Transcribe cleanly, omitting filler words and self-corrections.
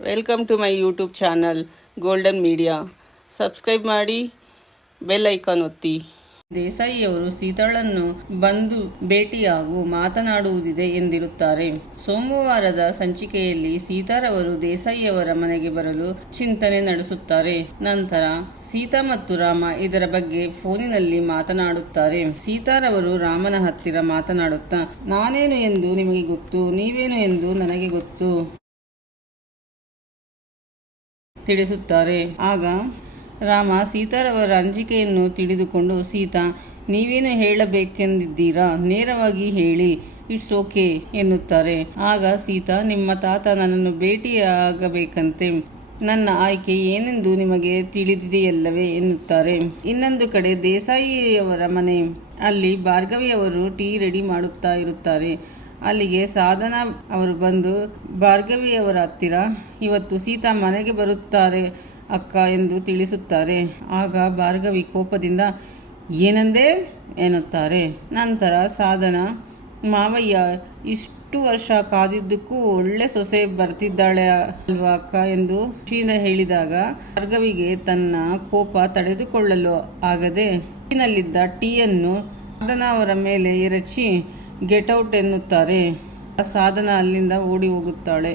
Welcome to my YouTube channel golden media. Subscribe ಮಾಡಿ, bell icon ಒತ್ತಿ. ದೇಸಾಯಿಯವರು ಸೀತಾಳನ್ನು ಬಂದು ಭೇಟಿಯಾಗು, ಮಾತನಾಡುವುದಿದೆ ಎಂದಿರುತ್ತಾರೆ. ಸೋಮವಾರದ ಸಂಚಿಕೆಯಲ್ಲಿ ಸೀತಾರವರು ದೇಸಾಯಿಯವರ ಮನೆಗೆ ಬರಲು ಚಿಂತನೆ ನಡೆಸುತ್ತಾರೆ. ನಂತರ ಸೀತಾ ಮತ್ತು ರಾಮ ಇದರ ಬಗ್ಗೆ ಫೋನಿನಲ್ಲಿ ಮಾತನಾಡುತ್ತಾರೆ. ಸೀತಾರವರು ರಾಮನ ಹತ್ತಿರ ಮಾತನಾಡುತ್ತಾ, ನಾನೇನು ಎಂದು ನಿಮಗೆ ಗೊತ್ತು, ನೀವೇನು ಎಂದು ನನಗೆ ಗೊತ್ತು ತಿಳಿಸುತ್ತಾರೆ. ಆಗ ರಾಮ ಸೀತಾರವರ ಅಂಜಿಕೆಯನ್ನು ತಿಳಿದುಕೊಂಡು, ಸೀತಾ, ನೀವೇನು ಹೇಳಬೇಕೆಂದಿದ್ದೀರಾ, ನೇರವಾಗಿ ಹೇಳಿ, ಇಟ್ಸ್ ಓಕೆ ಎನ್ನುತ್ತಾರೆ. ಆಗ ಸೀತಾ, ನಿಮ್ಮ ತಾತ ನನ್ನನ್ನು ಭೇಟಿಯಾಗಬೇಕಂತೆ, ನನ್ನ ಆಯ್ಕೆ ಏನೆಂದು ನಿಮಗೆ ತಿಳಿದಿದೆಯಲ್ಲವೇ ಎನ್ನುತ್ತಾರೆ. ಇನ್ನೊಂದು ಕಡೆ ದೇಸಾಯಿಯವರ ಮನೆ, ಅಲ್ಲಿ ಭಾರ್ಗವಿಯವರು ಟೀ ರೆಡಿ ಮಾಡುತ್ತಾ ಇರುತ್ತಾರೆ. ಅಲ್ಲಿಗೆ ಸಾಧನಾ ಅವರು ಬಂದು ಭಾರ್ಗವಿಯವರ ಹತ್ತಿರ, ಇವತ್ತು ಸೀತಾ ಮನೆಗೆ ಬರುತ್ತಾರೆ ಅಕ್ಕ ಎಂದು ತಿಳಿಸುತ್ತಾರೆ. ಆಗ ಭಾರ್ಗವಿ ಕೋಪದಿಂದ, ಏನಂದೆ ಎನ್ನುತ್ತಾರೆ. ನಂತರ ಸಾಧನಾ, ಮಾವಯ್ಯ ಇಷ್ಟು ವರ್ಷ ಕಾದಿದ್ದಕ್ಕೂ ಒಳ್ಳೆ ಸೊಸೆ ಬರ್ತಿದ್ದಾಳೆ ಅಲ್ವಾ ಅಕ್ಕ ಎಂದು ಖುಷಿಯಿಂದ ಹೇಳಿದಾಗ ಭಾರ್ಗವಿಗೆ ತನ್ನ ಕೋಪ ತಡೆದುಕೊಳ್ಳಲು ಆಗದೆ ಕಪ್ಪಿನಲ್ಲಿದ್ದ ಟೀಯನ್ನು ಸಾಧನಾ ಅವರ ಮೇಲೆ ಎರಚಿ ಗೆಟ್ ಔಟ್ ಎನ್ನುತ್ತಾರೆ. ಸಾಧನಾ ಅಲ್ಲಿಂದ ಓಡಿ ಹೋಗುತ್ತಾಳೆ.